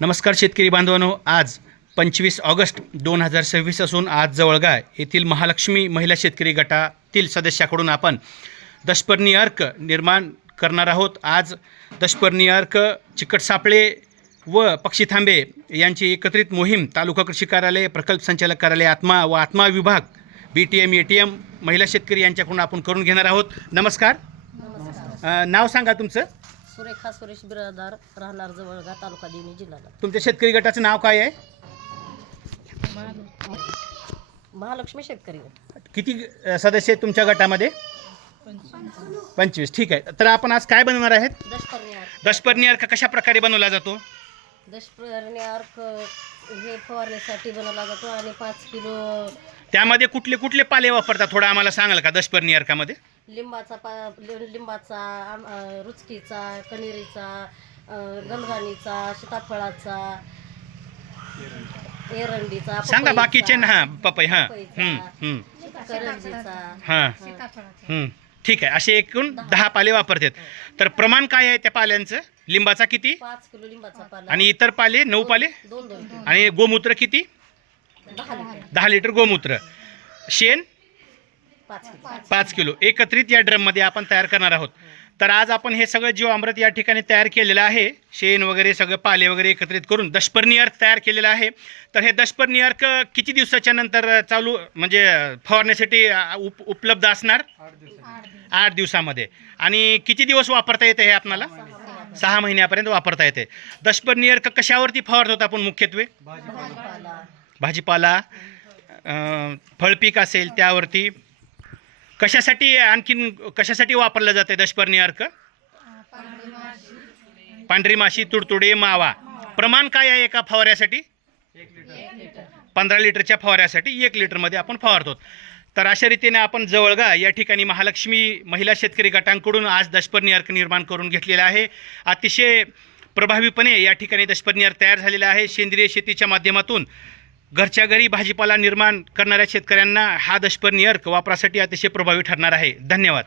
नमस्कार शेतकरी बांधवांनो, आज 25 ऑगस्ट 2026 असून आज जवळगा येथील महालक्ष्मी महिला शेतकरी गटातील सदस्याकडून आपण दशपर्णी अर्क निर्माण करणार आहोत। आज दशपर्णी अर्क, चिकट सापळे व पक्षी थांबे यांची एकत्रित मोहीम तालुका कृषी कार्यालय, प्रकल्प संचालक कार्यालय आत्मा व आत्मा विभाग, BTM ATM महिला शेतकरी यांच्याकडून आपण करून घेणार आहोत। नमस्कार, नाव सांगा तुमचं? सुरेखा सुरेश बिरादार, राहणार जवळगा, तालुका देवणी, जिल्हा लातूर। तुमच्या शेतकरी गटाचं नाव काय आहे? महालक्ष्मी शेतकरी गट। किती सदस्य आहेत तुमच्या गटामध्ये? 25। ठीक आहे, तर आपण आज काय बनवणार आहेत? दशपर्णी अर्क। दशपर्णी अर्क कशा प्रकारे बनवला जातो? दशपर्णी अर्क हे फवारण्यासाठी बनवला जातो आणि 5 किलो त्यामध्ये कुठले कुठले पाले वापरतात, थोडं आम्हाला सांगाल का? दशपर्णी अर्कामध्ये लिंबाचा, रुचकीचा, कणेरीचा, गलगाणीचा, सीताफळाचा, एरंडीचा, सांगा बाकीचे ना। हां, पपई, हां, करंजीचा, हां, ठीक आहे। असे एकूण 10 पाले वापरतात। तर प्रमाण काय आहे त्या पाल्यांचं? लिंबाचा किती? 5 किलो लिंबाचा पाला आणि इतर पाले 9 पाले, 2 आणि गोमूत्र किती? 10 लिटर 10 लिटर गोमूत्र, शेण 5 किलो एकत्रित या ड्रममध्ये आपण तयार करणार आहोत। तर आज आपण हे सगळं जीवामृत या ठिकाणी तयार केलेलं आहे। शेण वगैरे सगळं पाले वगैरे एकत्रित करून दशपर्णी अर्क तयार केलेलं आहे। तर हे दशपर्णी अर्क किती दिवसाच्या नंतर चालू, म्हणजे फवारण्यासाठी उपलब्ध असणार? 8 दिवसामध्ये। आणि किती दिवस वापरता येते हे आपल्याला? 6 महिन्यापर्यंत वापरता येते। दशपर्णी अर्क कशावरती फवारतो आपण? मुख्यत्वे भाजीपाला, फळपीक असेल त्यावरती। कशासाठी, आणखीन कशासाठी वापरलं जाते दशपर्णी अर्क? पांढरी माशी, तुडतुडे, मावा। प्रमाण काय आहे एका फवाऱ्यासाठी? 15 लिटरच्या फवाऱ्यासाठी 1 लिटरमध्ये आपण फवारतो। तर अशा रीतीने आपण जवळगा या ठिकाणी महालक्ष्मी महिला शेतकरी गटांकडून आज दशपर्णी अर्क निर्माण करून घेतलेला आहे। अतिशय प्रभावीपणे या ठिकाणी दशपर्णी अर्क तयार झालेला आहे। सेंद्रिय शेतीच्या माध्यमातून घरच्या घरी भाजीपाला निर्माण करणाऱ्या शेतकऱ्यांना हा दशपर्णी अर्क वापरासाठी अतिशय प्रभावी ठरणार आहे। धन्यवाद।